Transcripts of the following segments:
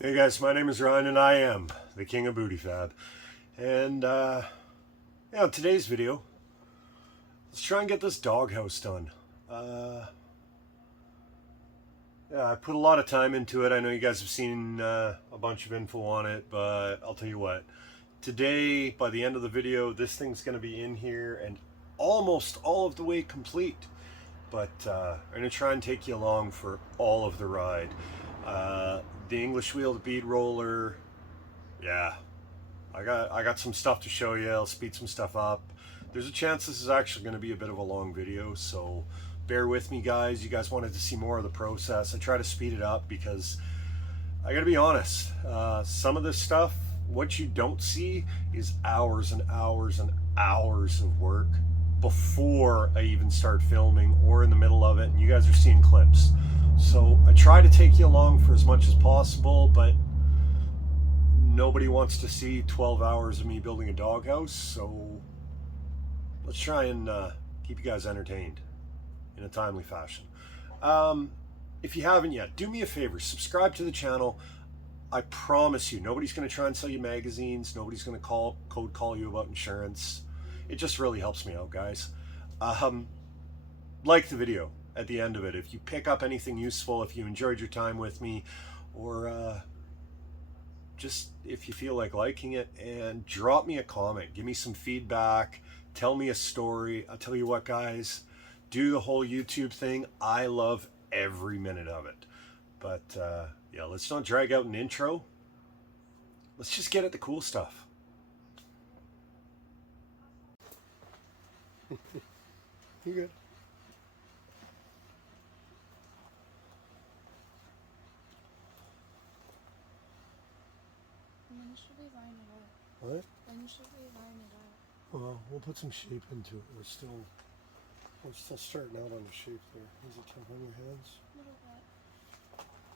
Hey guys, my name is Ryan and I am the King of Booty Fab. And today's video, let's try and get this doghouse done. I put a lot of time into it. I know you guys have seen a bunch of info on it, but I'll tell you what. Today, by the end of the video, this thing's going to be in here and almost all of the way complete. But I'm going to try and take you along for all of the ride. The English wheel, the bead roller, yeah, I got some stuff to show you. I'll speed some stuff up. There's a chance this is actually going to be a bit of a long video, so bear with me, guys. You guys wanted to see more of the process. I try to speed it up because I gotta be honest, some of this stuff, what you don't see is hours and hours and hours of work before I even start filming or in the middle of it, and you guys are seeing clips. So I try to take you along for as much as possible, but nobody wants to see 12 hours of me building a doghouse, so let's try and keep you guys entertained in a timely fashion. If you haven't yet, do me a favor, subscribe to the channel. I promise you, nobody's going to try and sell you magazines. Nobody's going to cold call you about insurance. It just really helps me out, guys. Like the video at the end of it. If you pick up anything useful, if you enjoyed your time with me, or just if you feel like liking it, and drop me a comment, give me some feedback, tell me a story. I'll tell you what, guys, do the whole YouTube thing. I love every minute of it. But yeah, let's not drag out an intro. Let's just get at the cool stuff. You good? When should we line it up? What? When should we line it up? Well, we'll put some shape into it. We're still starting out on the shape there. Is it tough on your hands? A little bit.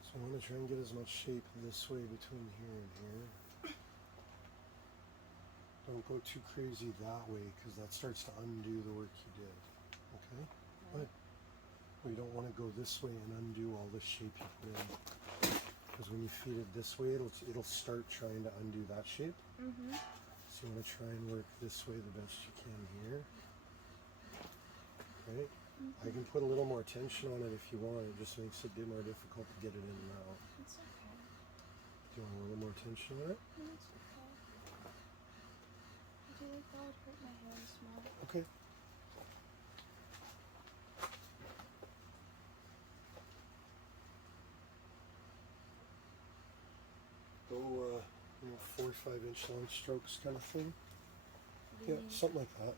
So I want to try and get as much shape this way between here and here. Don't go too crazy that way, because that starts to undo the work you did. Okay? But we don't want to go this way and undo all the shape you put in. Because when you feed it this way, it'll start trying to undo that shape. Mm-hmm. So you want to try and work this way the best you can here. Okay? I can put a little more tension on it if you want. It just makes it a bit more difficult to get it in and out. It's okay. Do you want a little more tension on it? No, it's okay. I feel like that would hurt my hands more. Okay. Go, 4 or 5 inch long strokes kind of thing. Yeah, something like that.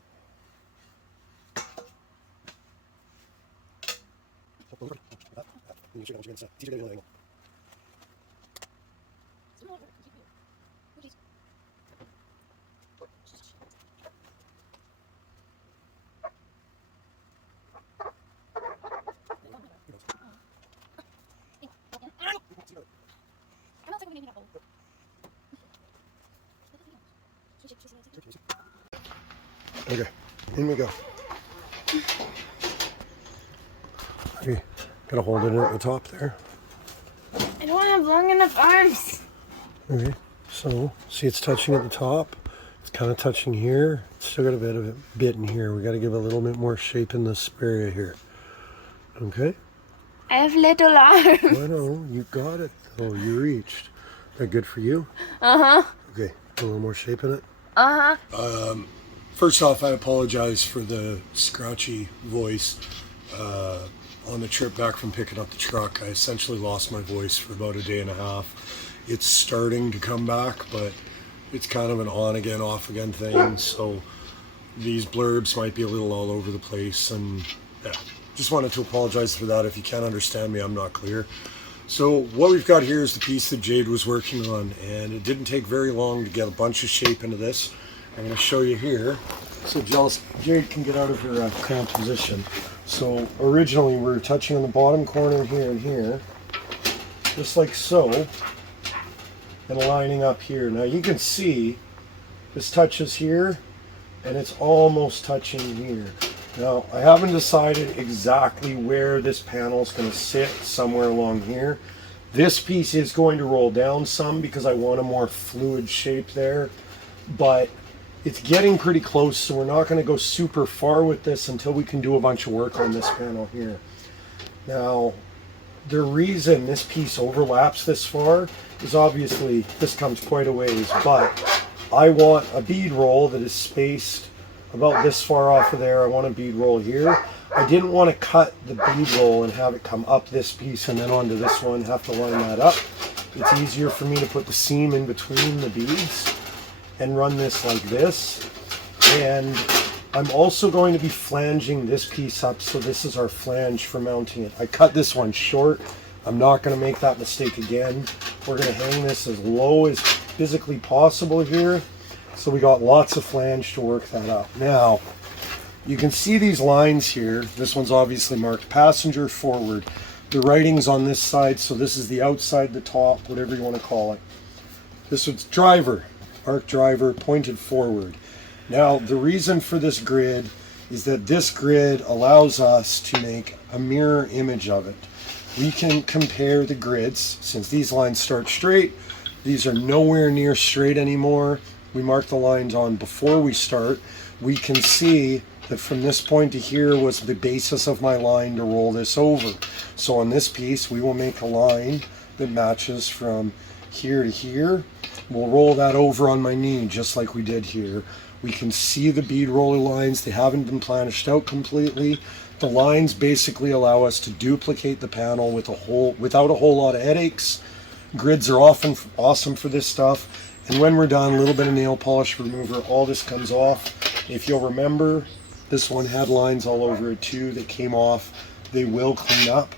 Okay, in we go. Okay, gotta hold it at the top there. I don't have long enough arms. Okay, so see it's touching at the top. It's kind of touching here. It's still got a bit of a bit in here. We got to give a little bit more shape in this area here. Okay. I have little arms. I know, you got it. Oh, you reached. Is that good for you? Uh-huh. Okay, a little more shape in it. Uh-huh. First off, I apologize for the scratchy voice. On the trip back from picking up the truck, I essentially lost my voice for about a day and a half. It's starting to come back, but it's kind of an on again, off again thing. So these blurbs might be a little all over the place, and yeah, just wanted to apologize for that. If you can't understand me, I'm not clear. So what we've got here is the piece that Jade was working on, and it didn't take very long to get a bunch of shape into this. I'm going to show you here so Jade can get out of her cramped position. So originally we were touching on the bottom corner here and here, just like so, and lining up here. Now you can see this touches here and it's almost touching here. Now I haven't decided exactly where this panel is going to sit, somewhere along here. This piece is going to roll down some because I want a more fluid shape there, but it's getting pretty close, so we're not going to go super far with this until we can do a bunch of work on this panel here. Now, the reason this piece overlaps this far is obviously this comes quite a ways, but I want a bead roll that is spaced about this far off of there. I want a bead roll here. I didn't want to cut the bead roll and have it come up this piece and then onto this one, have to line that up. It's easier for me to put the seam in between the beads and run this like this. And I'm also going to be flanging this piece up, so this is our flange for mounting it. I cut this one short. I'm not going to make that mistake again. We're going to hang this as low as physically possible here, so we got lots of flange to work that up. Now, you can see these lines here. This one's obviously marked passenger forward. The writing's on this side, so this is the outside, the top, whatever you want to call it. This one's driver, marked driver, pointed forward. Now, the reason for this grid is that this grid allows us to make a mirror image of it. We can compare the grids. Since these lines start straight, these are nowhere near straight anymore. We mark the lines on before we start. We can see that from this point to here was the basis of my line to roll this over. So on this piece, we will make a line that matches from here to here. We'll roll that over on my knee, just like we did here. We can see the bead roller lines. They haven't been planished out completely. The lines basically allow us to duplicate the panel without a whole lot of headaches. Grids are often awesome for this stuff. And when we're done, a little bit of nail polish remover, all this comes off. If you'll remember, this one had lines all over it too that came off. They will clean up.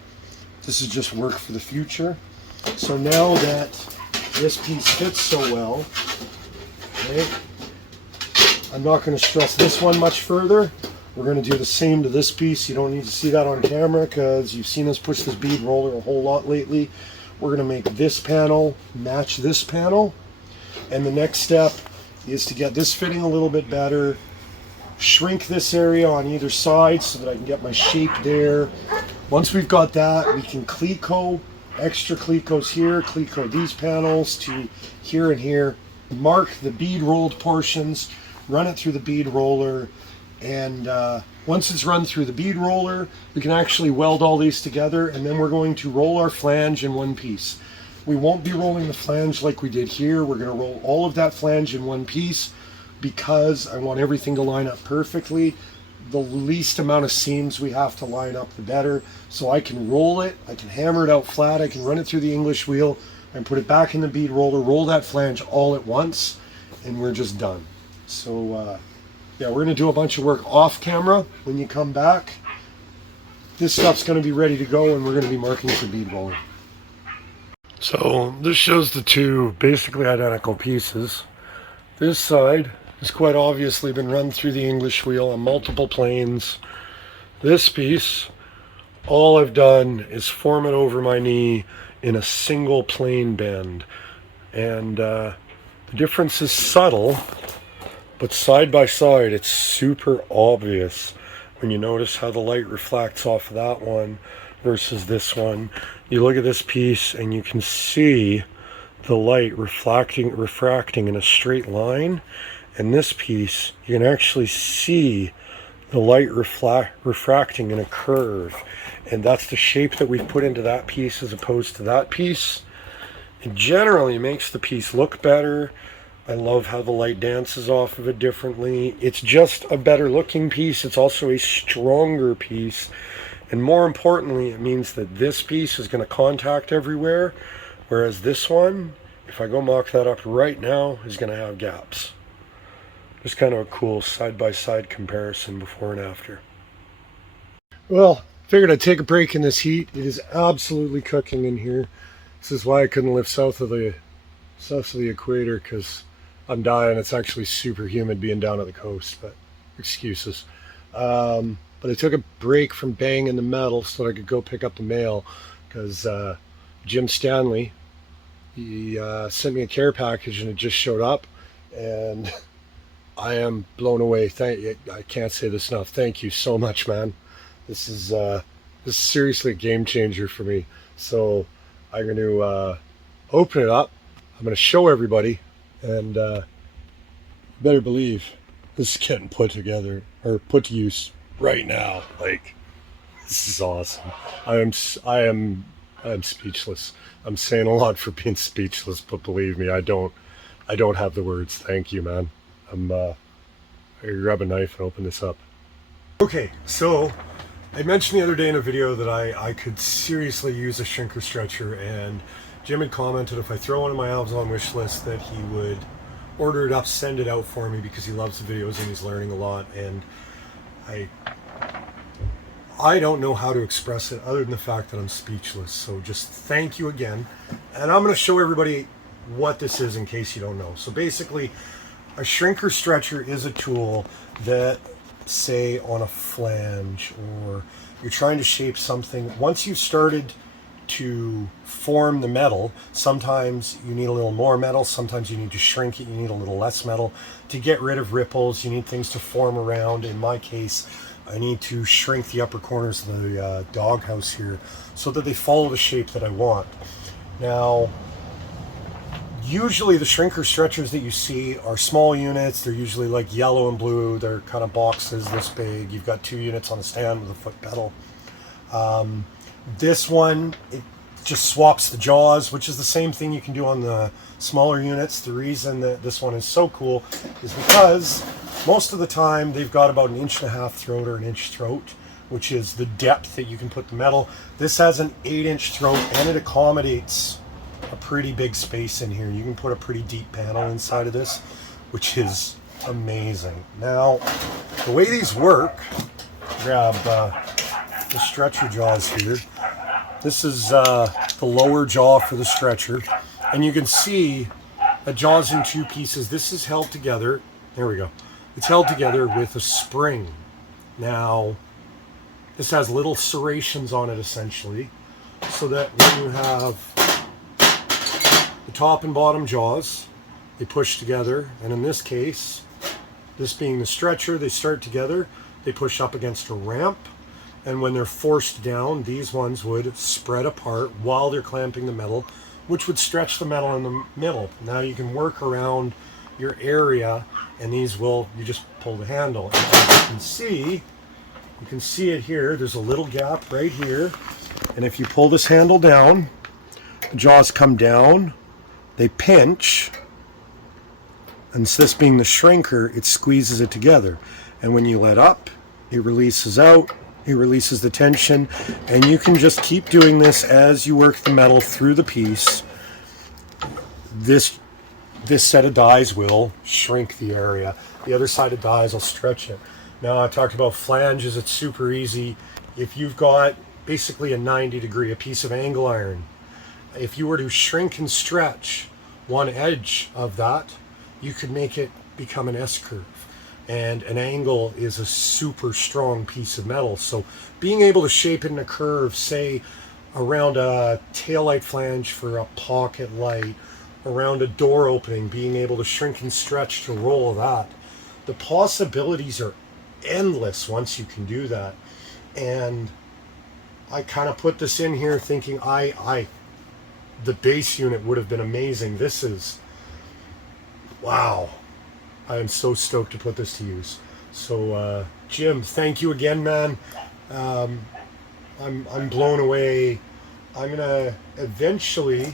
This is just work for the future. So now that this piece fits so well, okay, I'm not going to stress this one much further. We're going to do the same to this piece. You don't need to see that on camera because you've seen us push this bead roller a whole lot lately. We're going to make this panel match this panel. And the next step is to get this fitting a little bit better, shrink this area on either side so that I can get my shape there. Once we've got that, we can cleco, extra clecos here, cleco these panels to here and here, mark the bead rolled portions, run it through the bead roller, and once it's run through the bead roller, we can actually weld all these together, and then we're going to roll our flange in one piece. We won't be rolling the flange like we did here. We're going to roll all of that flange in one piece because I want everything to line up perfectly. The least amount of seams we have to line up, the better. So I can roll it, I can hammer it out flat, I can run it through the English wheel and put it back in the bead roller, roll that flange all at once, and we're just done. So yeah, we're going to do a bunch of work off camera when you come back. This stuff's going to be ready to go, and we're going to be marking for bead rolling. So this shows the two basically identical pieces. This side has quite obviously been run through the English wheel on multiple planes. This piece, all I've done is form it over my knee in a single plane bend. And the difference is subtle, but side by side it's super obvious when you notice how the light reflects off of that one versus this one. You look at this piece and you can see the light refracting in a straight line, and this piece you can actually see the light refracting in a curve, and that's the shape that we've put into that piece as opposed to that piece. It generally makes the piece look better. I love how the light dances off of it differently. It's just a better looking piece. It's also a stronger piece. And more importantly, it means that this piece is going to contact everywhere, whereas this one, if I go mock that up right now, is going to have gaps. Just kind of a cool side-by-side comparison before and after. Well, figured I'd take a break in this heat. It is absolutely cooking in here. This is why I couldn't live south of the equator, because I'm dying. It's actually super humid being down at the coast, but excuses. But I took a break from banging the metal so that I could go pick up the mail, because Jim Stanley, he sent me a care package and it just showed up, and I am blown away. I can't say this enough. Thank you so much, man. This is seriously a game changer for me. So I'm going to open it up. I'm going to show everybody, and you better believe this is getting put together or put to use right now. Like, this is awesome. I'm speechless. I'm saying a lot for being speechless, but believe me, I don't have the words. Thank you, man. I'm grab a knife and open this up. Okay, so I mentioned the other day in a video that I could seriously use a shrinker stretcher, and Jim had commented if I throw one of my Amazon wish list that he would order it up, send it out for me, because he loves the videos and he's learning a lot. And I don't know how to express it other than the fact that I'm speechless. So just thank you again. And I'm going to show everybody what this is in case you don't know. So basically, a shrinker stretcher is a tool that, say on a flange, or you're trying to shape something, once you've started to form the metal, sometimes you need a little more metal, sometimes you need to shrink it, you need a little less metal to get rid of ripples, you need things to form around. In my case, I need to shrink the upper corners of the DogHouse here so that they follow the shape that I want. Now, usually the shrinker stretchers that you see are small units. They're usually like yellow and blue. They're kind of boxes this big. You've got 2 units on the stand with a foot pedal. This one, it just swaps the jaws, which is the same thing you can do on the smaller units. The reason that this one is so cool is because most of the time they've got about 1.5 inch throat or 1 inch throat, which is the depth that you can put the metal. This has an 8-inch throat, and it accommodates a pretty big space in here. You can put a pretty deep panel inside of this, which is amazing. Now, the way these work, grab the stretcher jaws here. This is the lower jaw for the stretcher, and you can see the jaw's in 2 pieces. This is held together. There we go. It's held together with a spring. Now, this has little serrations on it essentially, so that when you have the top and bottom jaws, they push together, and in this case, this being the stretcher, they start together, they push up against a ramp, and when they're forced down, these ones would spread apart while they're clamping the metal, which would stretch the metal in the middle. Now you can work around your area, and these will, you just pull the handle. And as you can see it here, there's a little gap right here, and if you pull this handle down, the jaws come down, they pinch, and so this being the shrinker, it squeezes it together, and when you let up, it releases out, it releases the tension, and you can just keep doing this as you work the metal through the piece. This set of dies will shrink the area. The other side of dies will stretch it. Now, I talked about flanges. It's super easy. If you've got basically a 90-degree, a piece of angle iron, if you were to shrink and stretch one edge of that, you could make it become an S-curve. And an angle is a super strong piece of metal. So being able to shape it in a curve, say around a taillight flange for a pocket light, around a door opening, being able to shrink and stretch to roll that, the possibilities are endless once you can do that. And I kind of put this in here thinking the base unit would have been amazing. This is, wow. I am so stoked to put this to use. So Jim, thank you again, man. I'm blown away. I'm gonna eventually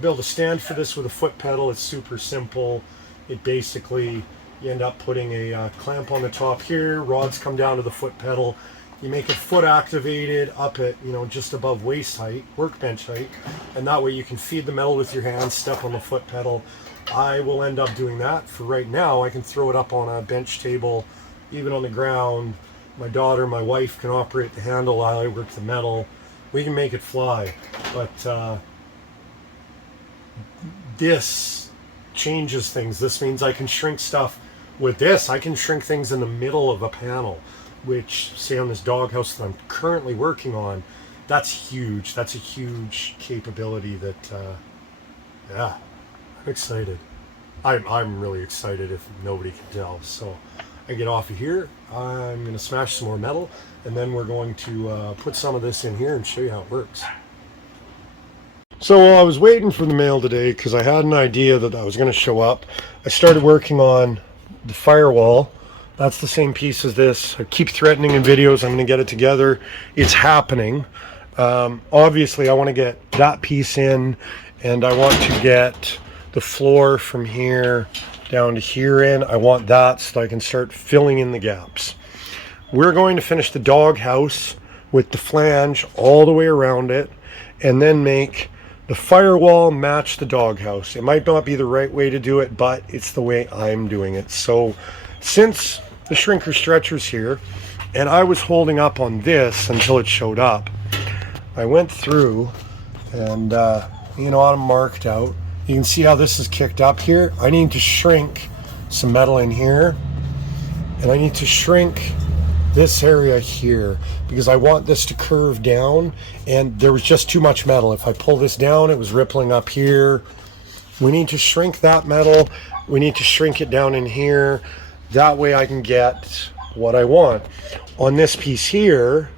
build a stand for this with a foot pedal. It's super simple. It basically, you end up putting a clamp on the top here, rods come down to the foot pedal, you make it foot activated up at, just above waist height, workbench height, and that way you can feed the metal with your hands, step on the foot pedal. I will end up doing that. For right now, I can throw it up on a bench table, even on the ground. My daughter, my wife can operate the handle while I work the metal. We can make it fly. But this changes things. This means I can shrink stuff. With this, I can shrink things in the middle of a panel, which, say on this DogHouse that I'm currently working on, that's huge. That's a huge capability that, yeah. I'm excited. I'm really excited if nobody can tell. So I get off of here. I'm going to smash some more metal, and then we're going to put some of this in here and show you how it works. So while I was waiting for the mail today, because I had an idea that I was going to show up, I started working on the firewall. That's the same piece as this. I keep threatening in videos I'm going to get it together. It's happening. Obviously, I want to get that piece in, and I want to get the floor from here down to here in. I want that so that I can start filling in the gaps. We're going to finish the doghouse with the flange all the way around it, and then make the firewall match the doghouse. It might not be the right way to do it, but it's the way I'm doing it. So since the shrinker stretcher's here, and I was holding up on this until it showed up, I went through and I'm marked out. You can see how this is kicked up here. I need to shrink some metal in here, and I need to shrink this area here because I want this to curve down, and there was just too much metal. If I pull this down, it was rippling up here. We need to shrink that metal. We need to shrink it down in here. That way I can get what I want. On this piece here,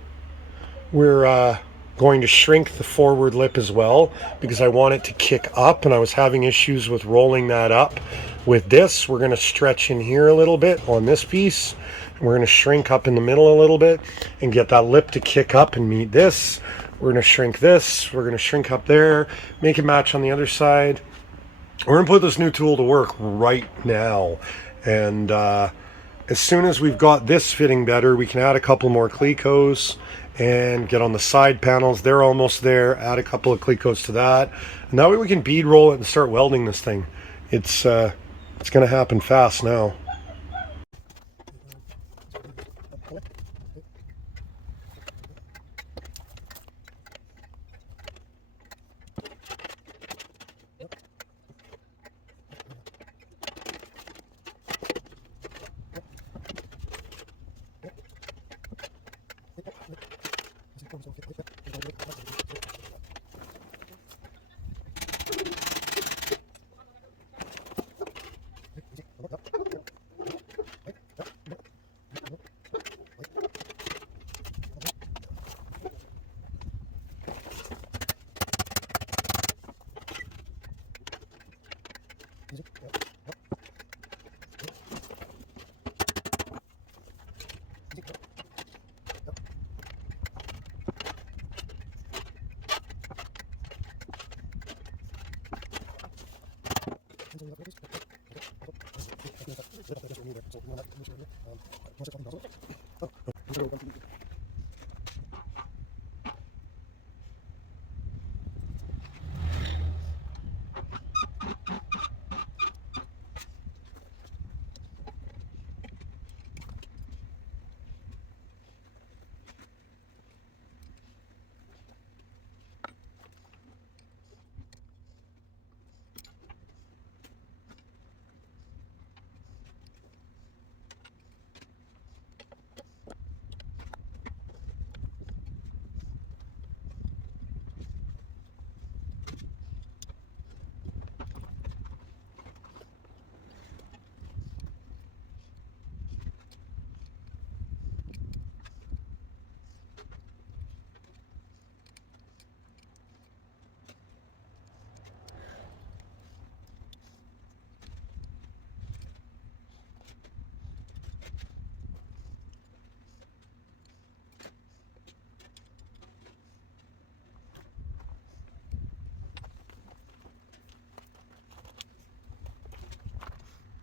we're going to shrink the forward lip as well because I want it to kick up, and I was having issues with rolling that up. With this, we're going to stretch in here a little bit on this piece. We're going to shrink up in the middle a little bit and get that lip to kick up and meet this. We're going to shrink this. We're going to shrink up there, make it match on the other side. We're going to put this new tool to work right now. And as soon as we've got this fitting better, we can add a couple more clecos and get on the side panels. They're almost there. Add a couple of clecos to that. And that way we can bead roll it and start welding this thing. It's going to happen fast now.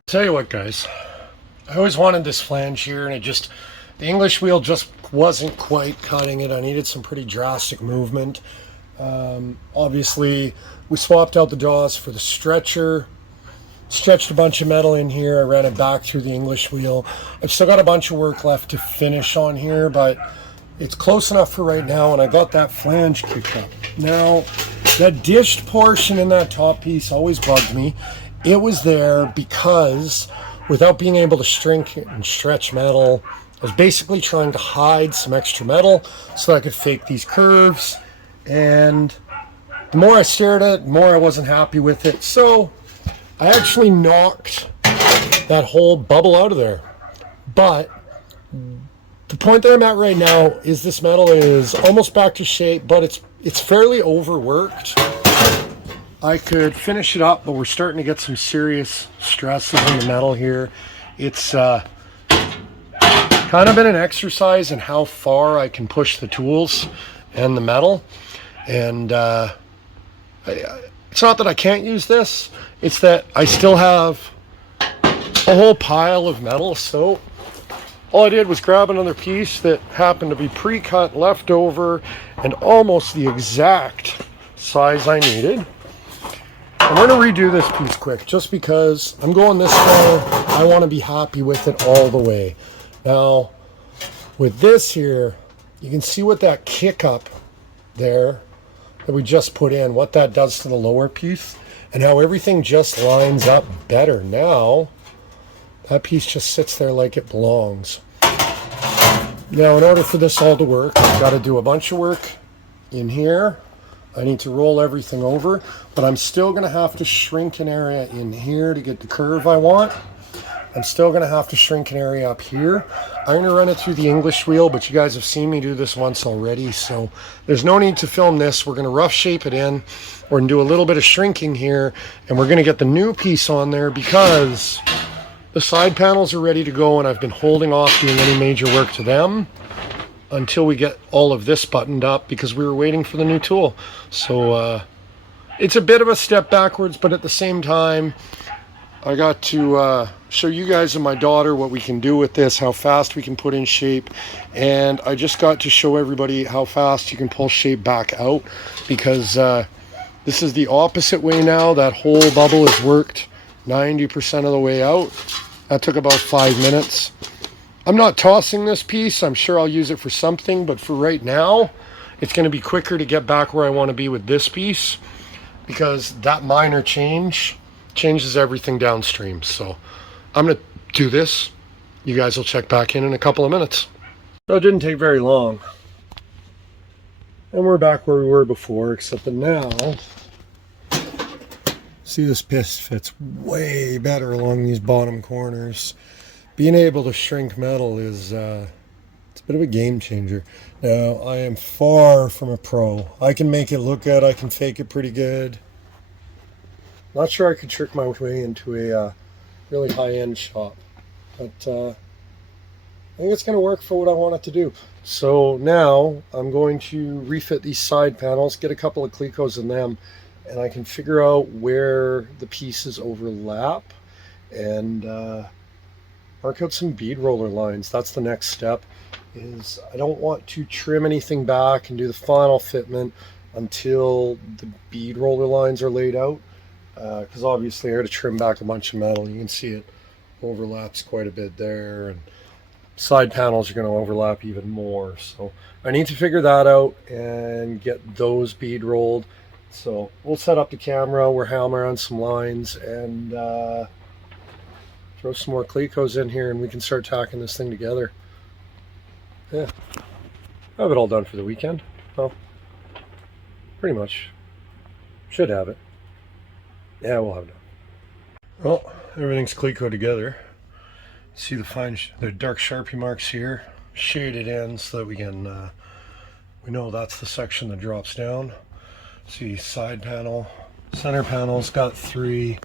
Tell you what, guys, I always wanted this flange here, and the English wheel just wasn't quite cutting it. I needed some pretty drastic movement. Obviously, we swapped out the jaws for the stretcher, stretched a bunch of metal in here. I ran it back through the English wheel. I've still got a bunch of work left to finish on here, but it's close enough for right now, and I got that flange kicked up. Now, that dished portion in that top piece always bugged me. It was there because without being able to shrink and stretch metal, I was basically trying to hide some extra metal so I could fake these curves. And the more I stared at it, the more I wasn't happy with it. So I actually knocked that whole bubble out of there. But the point that I'm at right now is this metal is almost back to shape, but it's fairly overworked. I could finish it up, but we're starting to get some serious stresses in the metal here. It's kind of been an exercise in how far I can push the tools and the metal. And it's not that I can't use this, it's that I still have a whole pile of metal. So all I did was grab another piece that happened to be pre-cut, left over, and almost the exact size I needed. I'm going to redo this piece quick just because I'm going this way. I want to be happy with it all the way. Now, with this here, you can see what that kick up there that we just put in, what that does to the lower piece, and how everything just lines up better. Now, that piece just sits there like it belongs. Now, in order for this all to work, I've got to do a bunch of work in here. I need to roll everything over, but I'm still going to have to shrink an area in here to get the curve I want. I'm still going to have to shrink an area up here. I'm going to run it through the English wheel, but you guys have seen me do this once already, so there's no need to film this. We're going to rough shape it in. We're going to do a little bit of shrinking here, and we're going to get the new piece on there because the side panels are ready to go, and I've been holding off doing any major work to them until we get all of this buttoned up because we were waiting for the new tool. So it's a bit of a step backwards, but at the same time, I got to show you guys and my daughter what we can do with this, how fast we can put in shape, and I just got to show everybody how fast you can pull shape back out, because this is the opposite way now. That whole bubble has worked 90% of the way out. That took about 5 minutes. I'm not tossing this piece. I'm sure I'll use it for something, but for right now, it's going to be quicker to get back where I want to be with this piece, because that minor change changes everything downstream. So I'm going to do this. You guys will check back in a couple of minutes. So it didn't take very long. And we're back where we were before, except that now, see, this piece fits way better along these bottom corners. Being able to shrink metal is it's a bit of a game changer. Now, I am far from a pro. I can make it look good. I can fake it pretty good. Not sure I could trick my way into a really high-end shop. But I think it's going to work for what I want it to do. So now I'm going to refit these side panels, get a couple of Clecos in them, and I can figure out where the pieces overlap and mark out some bead roller lines. That's the next step. Is I don't want to trim anything back and do the final fitment until the bead roller lines are laid out, because obviously I got to trim back a bunch of metal. You can see it overlaps quite a bit there, and side panels are going to overlap even more. So I need to figure that out and get those bead rolled. So we'll set up the camera, we'll hammer on some lines, and throw some more Clecos in here, and we can start tacking this thing together. Yeah, I have it all done for the weekend. Well, pretty much. Should have it. Yeah, we'll have it done. Well, everything's Cleco together. See the dark Sharpie marks here, shaded in so that we can we know that's the section that drops down. See, side panel, center panel's got 3.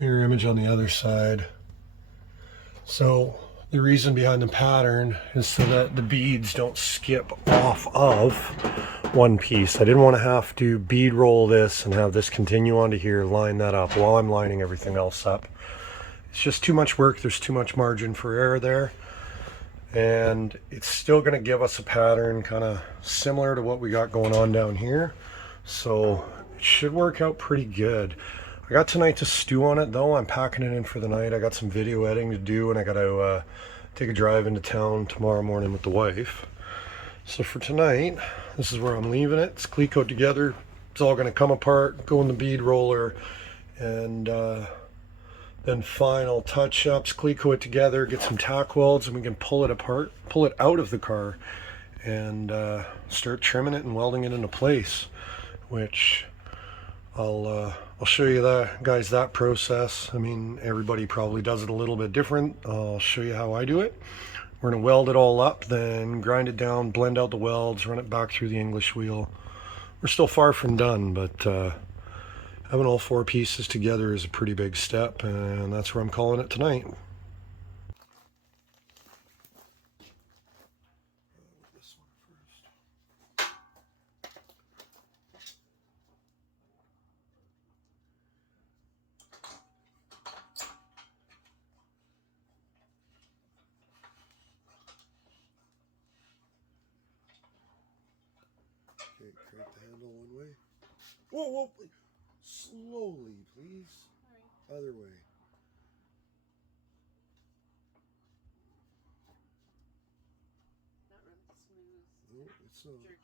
Mirror image on the other side. So the reason behind the pattern is so that the beads don't skip off of one piece. I didn't want to have to bead roll this and have this continue onto here, line that up while I'm lining everything else up. It's just too much work. There's too much margin for error there. And it's still going to give us a pattern kind of similar to what we got going on down here. So it should work out pretty good. I got tonight to stew on it though. I'm packing it in for the night. I got some video editing to do, and I got to take a drive into town tomorrow morning with the wife. So for tonight, this is where I'm leaving it. It's Cleco together. It's all going to come apart, go in the bead roller, and then final touch-ups, Cleco it together, get some tack welds, and we can pull it apart, pull it out of the car, and start trimming it and welding it into place, which I'll show you that process. I mean, everybody probably does it a little bit different. I'll show you how I do it. We're going to weld it all up, then grind it down, blend out the welds, run it back through the English wheel. We're still far from done, but Having all 4 pieces together is a pretty big step, and that's where I'm calling it tonight. This one first. Okay, crank the handle one way. Whoa, whoa! Slowly, please. All right. Other way. Not really smooth. No, it's not. Jerky.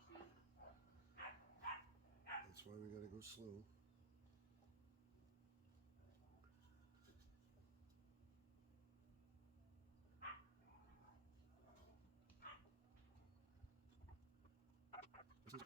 That's why we gotta go slow. Listen,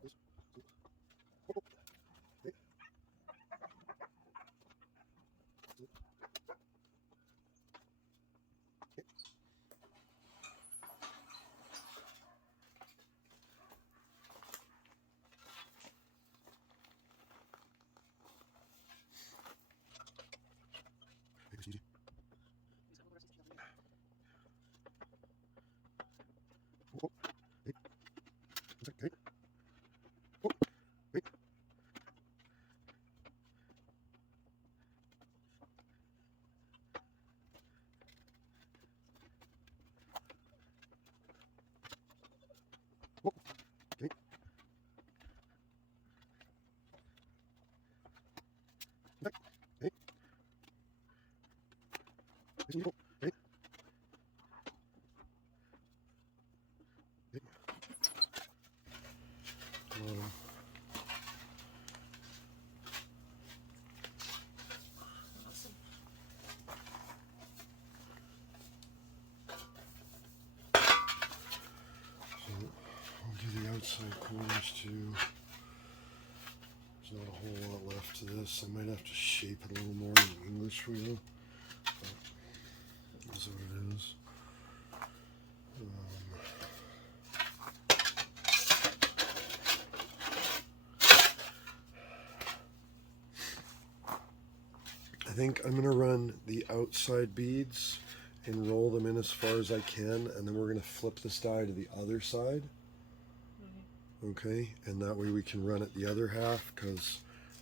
please. Listen, please. Outside corners too. There's not a whole lot left to this. I might have to shape it a little more in English for you. But that's what it is. I think I'm gonna run the outside beads and roll them in as far as I can, and then we're gonna flip this die to the other side. Okay, and that way we can run it the other half, because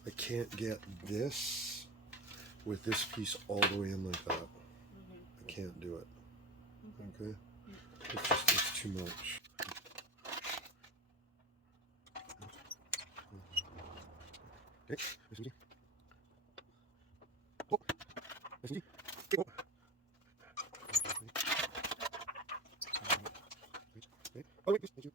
I can't get this with this piece all the way in like that. I can't do it. Okay, it's too much. Okay, oh, oh. Oh, wait, thank you.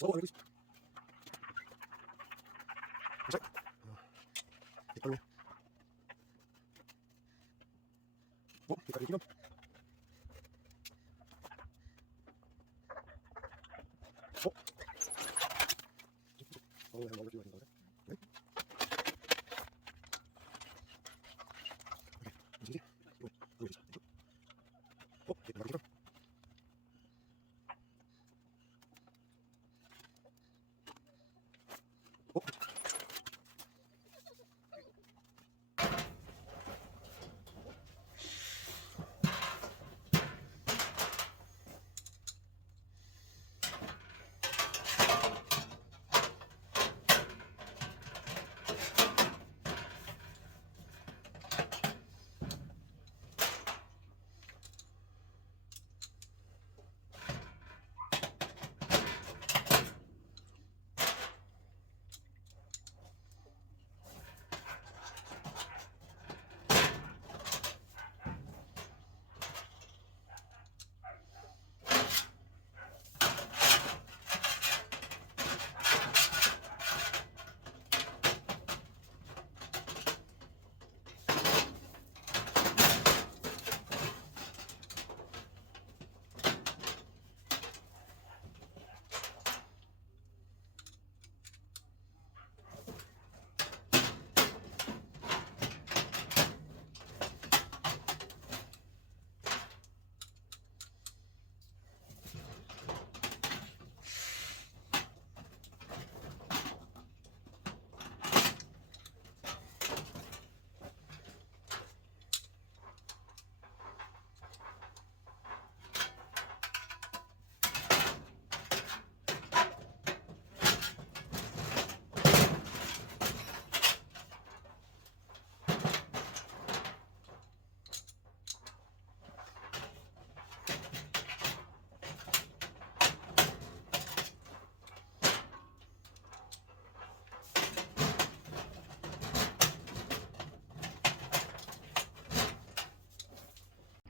Slow on, please. What's that? Pardon me. Whoa, if I can keep him. Oh. Oh, hand over to you, I can go there. Okay. Okay, that's easy. Wait, wait, oh, okay, now I can keep him. Oh.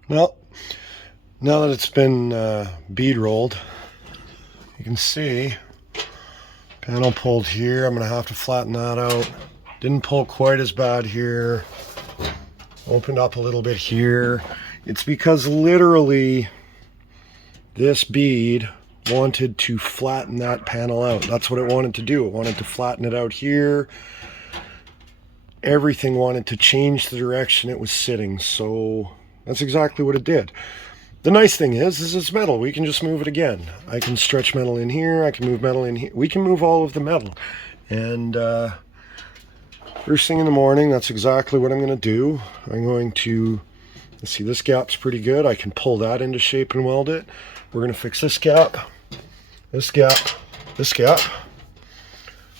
Well, now that it's been bead rolled, you can see panel pulled here. I'm going to have to flatten that out. Didn't pull quite as bad here. Opened up a little bit here. It's because literally this bead wanted to flatten that panel out. That's what it wanted to do. It wanted to flatten it out here. Everything wanted to change the direction it was sitting. So that's exactly what it did. The nice thing is it's metal. We can just move it again. I can stretch metal in here. I can move metal in here. We can move all of the metal. And first thing in the morning, that's exactly what I'm going to do. I'm going to, let's see, this gap's pretty good. I can pull that into shape and weld it. We're going to fix this gap, this gap, this gap.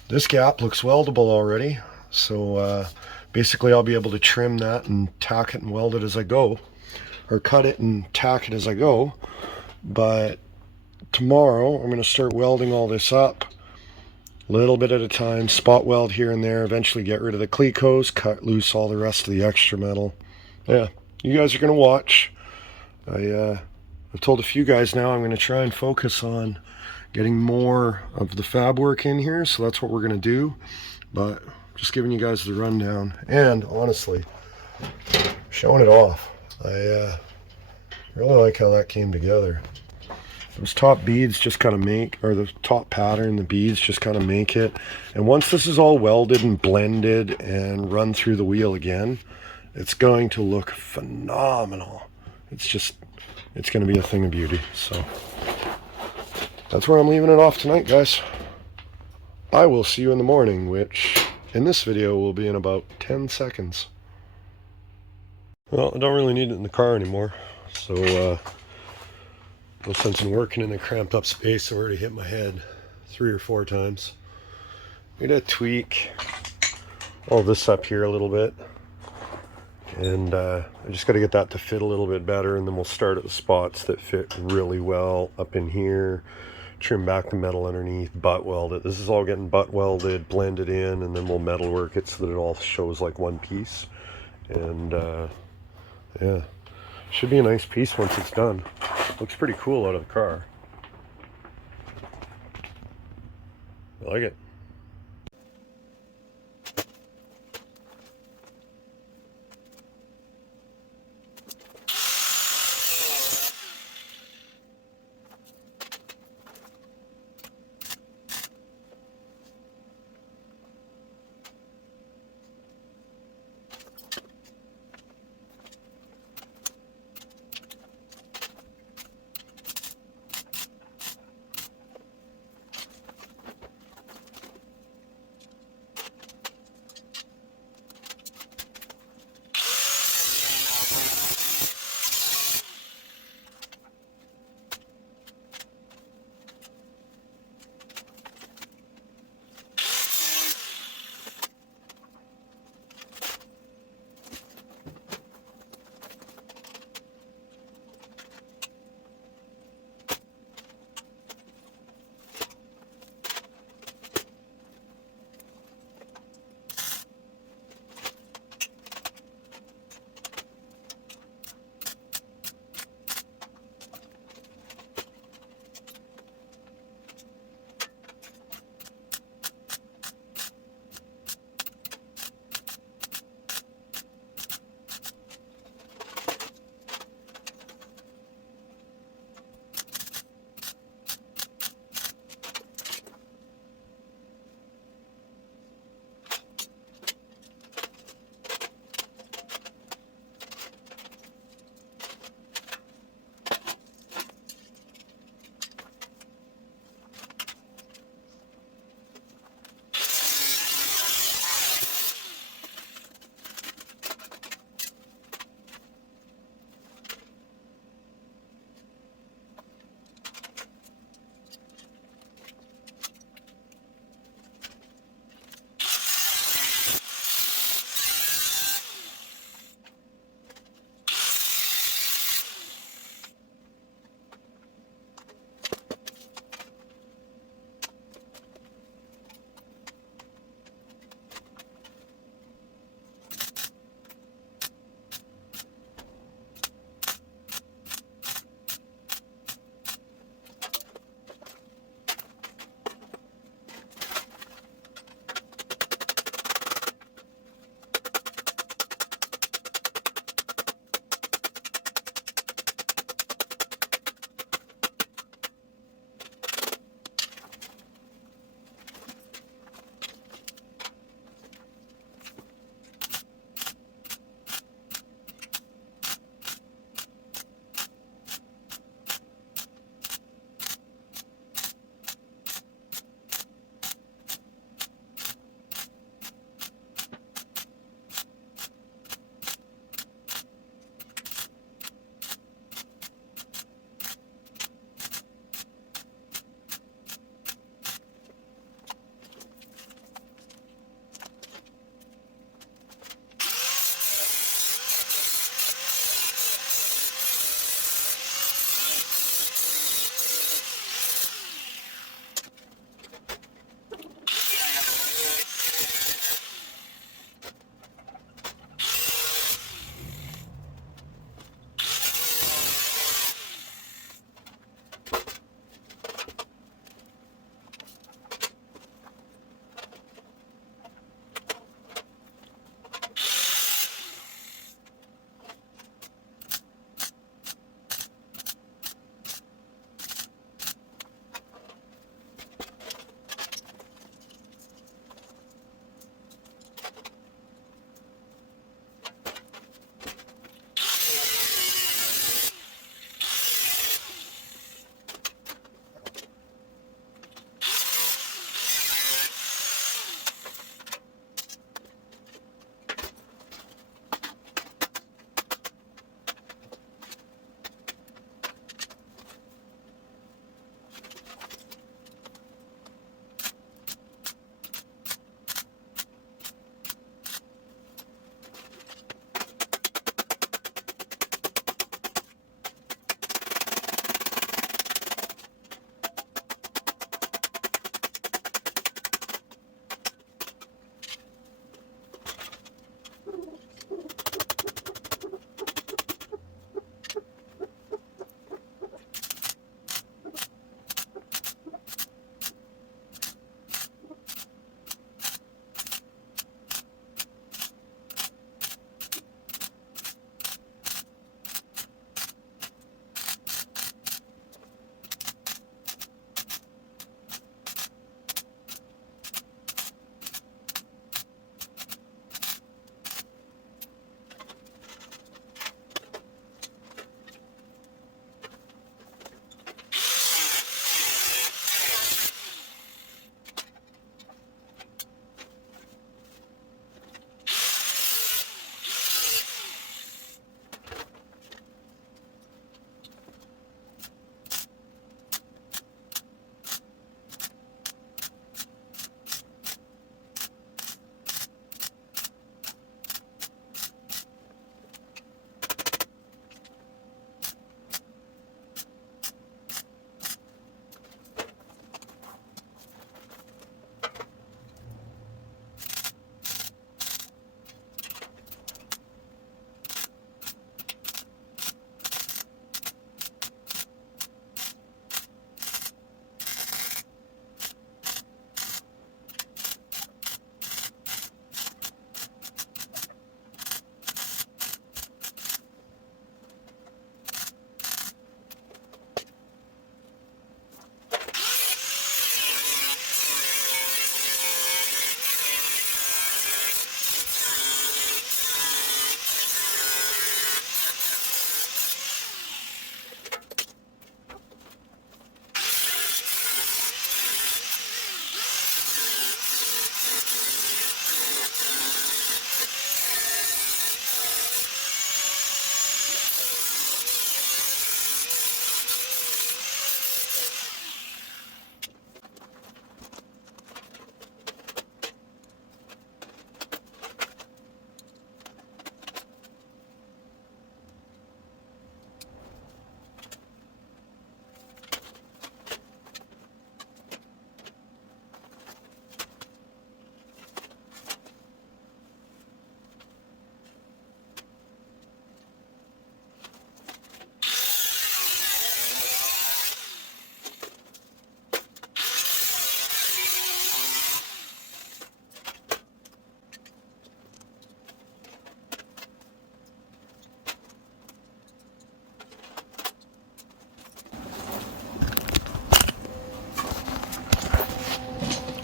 This gap looks weldable already. So basically I'll be able to trim that and tack it and weld it as I go. Or cut it and tack it as I go. But tomorrow I'm going to start welding all this up a little bit at a time, spot weld here and there, eventually get rid of the clecos, cut loose all the rest of the extra metal. Yeah, you guys are going to watch. I've told a few guys now I'm going to try and focus on getting more of the fab work in here, so that's what we're going to do. But just giving you guys the rundown, and honestly showing it off. I really like how that came together. Those top beads just kind of make, or the top pattern, the beads just kind of make it. And once this is all welded and blended and run through the wheel again, it's going to look phenomenal. It's going to be a thing of beauty. So that's where I'm leaving it off tonight, guys. I will see you in the morning, which in this video will be in about 10 seconds. Well, I don't really need it in the car anymore, so no sense in working in a cramped up space. I already hit my head 3 or 4 times. I'm gonna tweak all this up here a little bit, and I just got to get that to fit a little bit better, and then we'll start at the spots that fit really well up in here, trim back the metal underneath, butt weld it. This is all getting butt welded, blended in, and then we'll metal work it so that it all shows like one piece. And yeah, should be a nice piece once it's done. Looks pretty cool out of the car. I like it.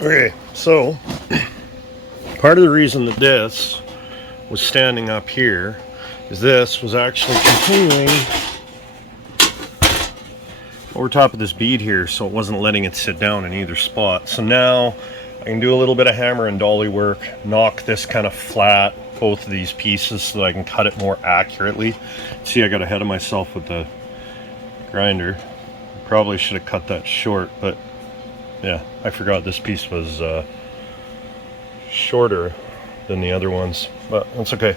Okay, so part of the reason that this was standing up here is this was actually continuing over top of this bead here, so it wasn't letting it sit down in either spot. So now I can do a little bit of hammer and dolly work, knock this kind of flat, both of these pieces, so that I can cut it more accurately. See, I got ahead of myself with the grinder. Probably should have cut that short, but yeah, I forgot this piece was shorter than the other ones, but that's okay.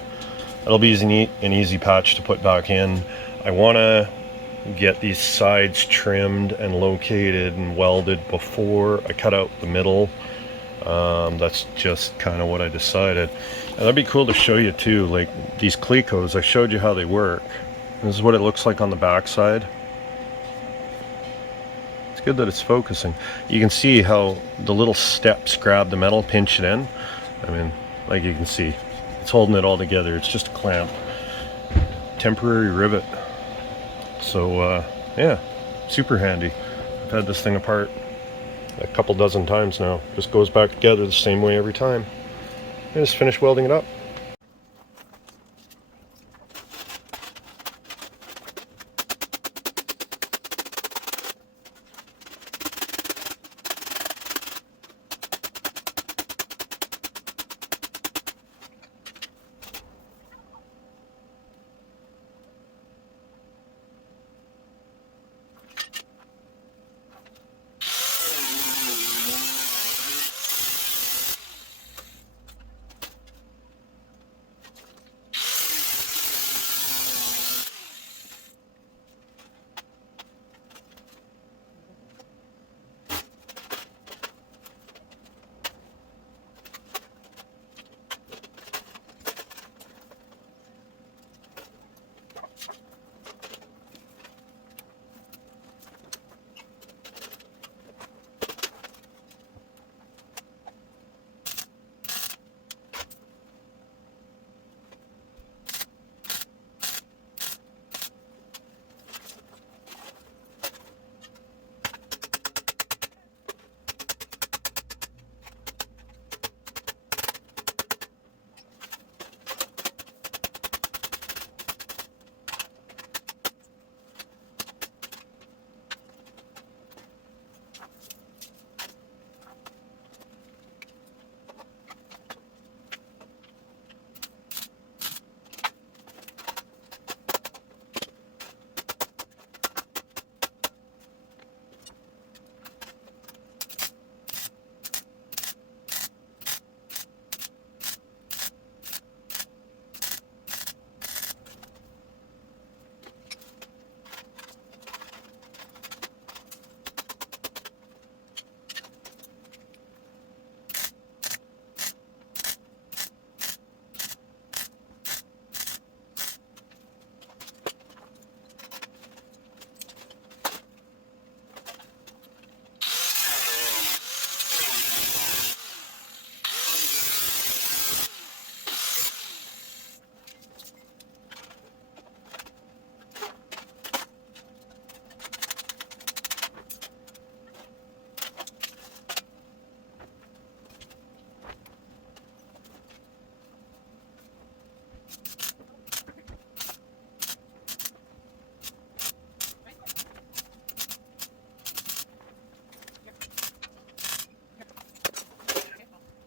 That'll be an easy patch to put back in. I want to get these sides trimmed and located and welded before I cut out the middle. That's just kind of what I decided. And that'd be cool to show you too, like these clecos. I showed you how they work. This is what it looks like on the back side. It's good that it's focusing. You can see how the little steps grab the metal, pinch it in. I mean, like you can see, it's holding it all together. It's just a clamp. Temporary rivet. So yeah, super handy. I've had this thing apart a couple dozen times now. Just goes back together the same way every time. I just finished welding it up.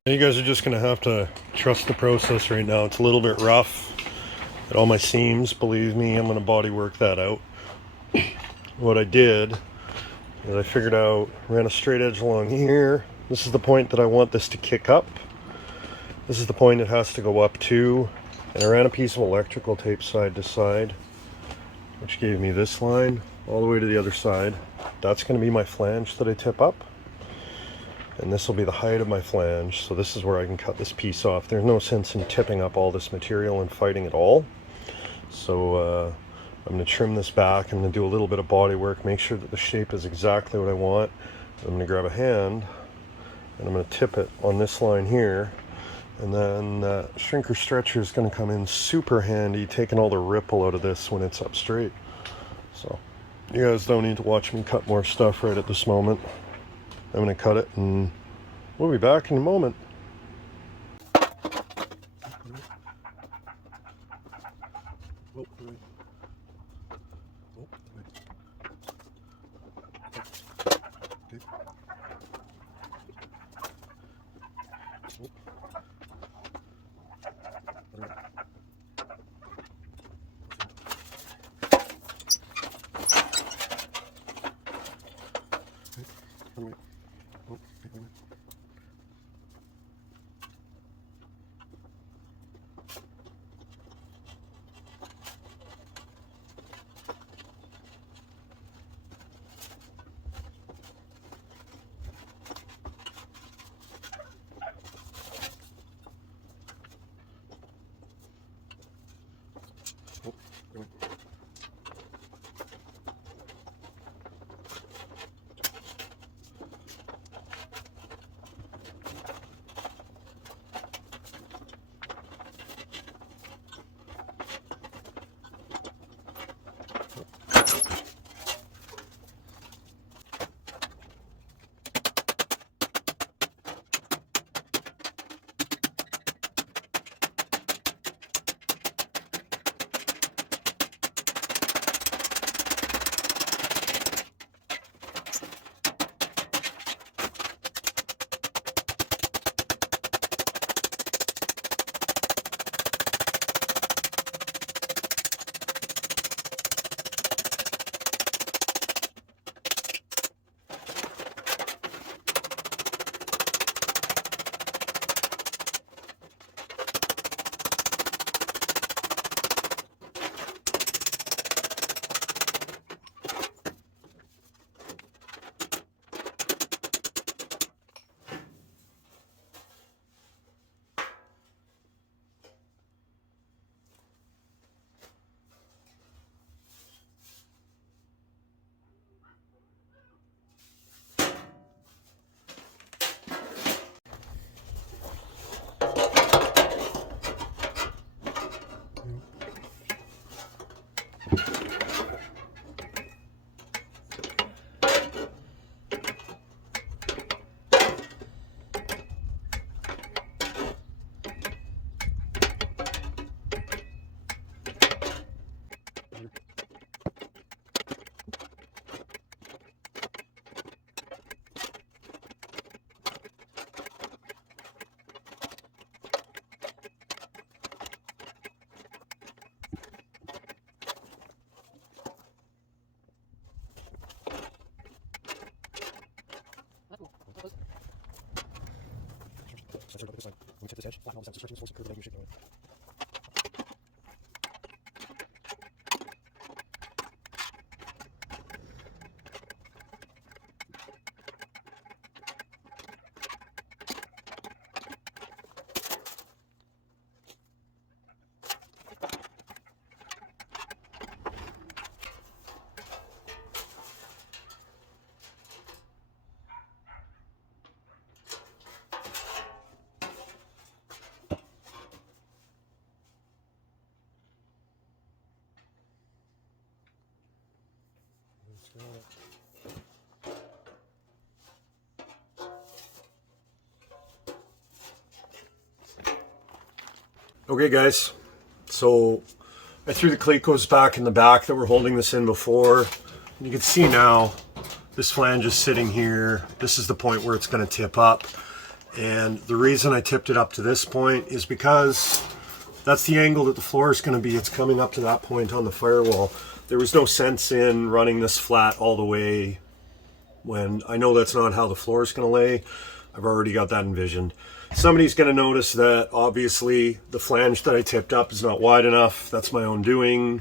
You guys are just gonna have to trust the process right now. It's a little bit rough at all my seams. Believe me, I'm gonna body work that out. What I did is I figured out, ran a straight edge along here. This is the point that I want this to kick up. This is the point it has to go up to. And I ran a piece of electrical tape side to side, which gave me this line all the way to the other side. That's gonna be my flange that I tip up. And this will be the height of my flange, so this is where I can cut this piece off. There's no sense in tipping up all this material and fighting it all. So I'm going to trim this back. I'm going to do a little bit of body work, make sure that the shape is exactly what I want. I'm going to grab a hand and I'm going to tip it on this line here, and then shrinker stretcher is going to come in super handy, taking all the ripple out of this when it's up straight. So you guys don't need to watch me cut more stuff right at this moment. I'm going to cut it and We'll be back in a moment. Okay guys, so I threw the Clecos back in the back that were holding this in before. And you can see now this flange is sitting here. This is the point where it's going to tip up. And the reason I tipped it up to this point is because that's the angle that the floor is going to be. It's coming up to that point on the firewall. There was no sense in running this flat all the way when I know that's not how the floor is going to lay. I've already got that envisioned. Somebody's going to notice that obviously the flange that I tipped up is not wide enough. That's my own doing.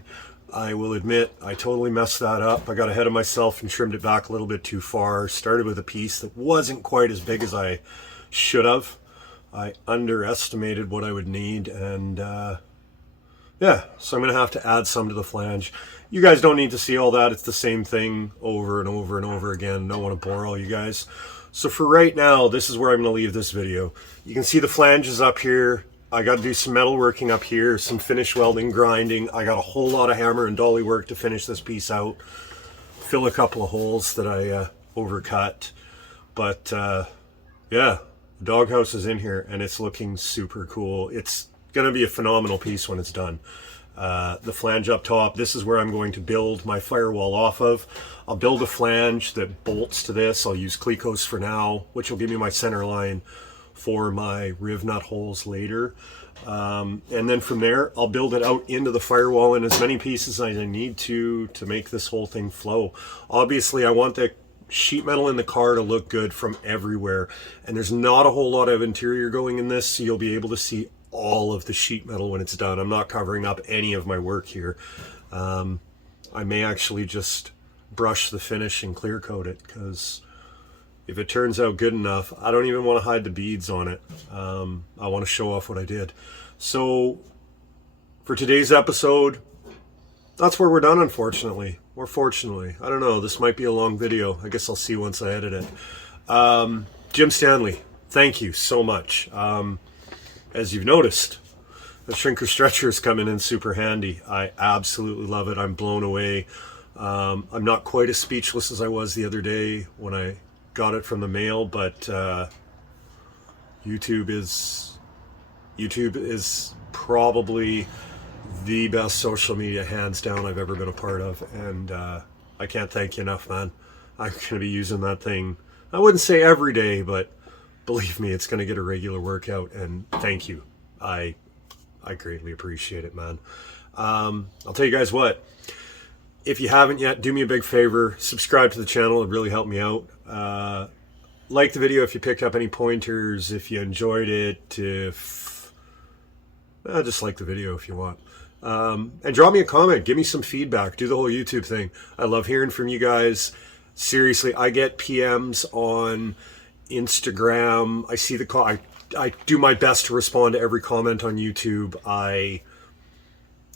I will admit I totally messed that up. I got ahead of myself and trimmed it back a little bit too far. Started with a piece that wasn't quite as big as I should have. I underestimated what I would need, and yeah, so I'm going to have to add some to the flange. You guys don't need to see all that. It's the same thing over and over and over again. Don't want to bore all you guys. So for right now, this is where I'm going to leave this video. You can see the flanges up here. I got to do some metal working up here, some finish welding, grinding. I got a whole lot of hammer and dolly work to finish this piece out. Fill a couple of holes that I overcut. But yeah, The doghouse is in here and it's looking super cool. It's going to be a phenomenal piece when it's done. The flange up top, this is where I'm going to build my firewall off of. I'll build a flange that bolts to this. I'll use Clecos for now, which will give me my center line for my riv nut holes later. And then from there, I'll build it out into the firewall in as many pieces as I need to make this whole thing flow. Obviously, I want the sheet metal in the car to look good from everywhere. And there's not a whole lot of interior going in this, so you'll be able to see all of the sheet metal when it's done. I'm not covering up any of my work here. I may actually just brush the finish and clear coat it, because if it turns out good enough, I don't even want to hide the beads on it. I want to show off what I did. So for today's episode, that's where we're done, unfortunately. Or fortunately. I don't know. This might be a long video. I guess I'll see once I edit it. Jim Stanley, thank you so much. As you've noticed, the shrinker stretcher is coming in super handy. I absolutely love it. I'm blown away. I'm not quite as speechless as I was the other day when I got it from the mail, but YouTube is probably the best social media, hands down, I've ever been a part of, and I can't thank you enough, man. I'm going to be using that thing, I wouldn't say every day, but believe me, it's going to get a regular workout, and thank you. I greatly appreciate it, man. I'll tell you guys what, if you haven't yet, do me a big favor, subscribe to the channel. It'd really help me out. Like the video if you picked up any pointers, if you enjoyed it, just like the video if you want. And drop me a comment, give me some feedback, do the whole YouTube thing. I love hearing from you guys. Seriously, I get PMs on Instagram. I see the I do my best to respond to every comment on YouTube.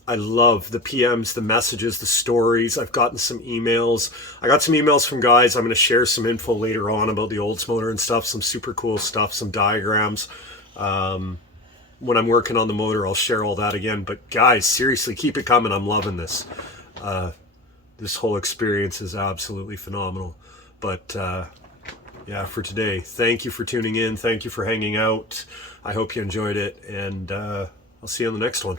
I love the PMs, the messages, the stories. I've gotten some emails. I got some emails from guys. I'm going to share some info later on about the Olds motor and stuff, some super cool stuff, some diagrams. When I'm working on the motor, I'll share all that again. But guys, seriously, keep it coming. I'm loving this. This whole experience is absolutely phenomenal. But yeah, for today, thank you for tuning in. Thank you for hanging out. I hope you enjoyed it. And I'll see you on the next one.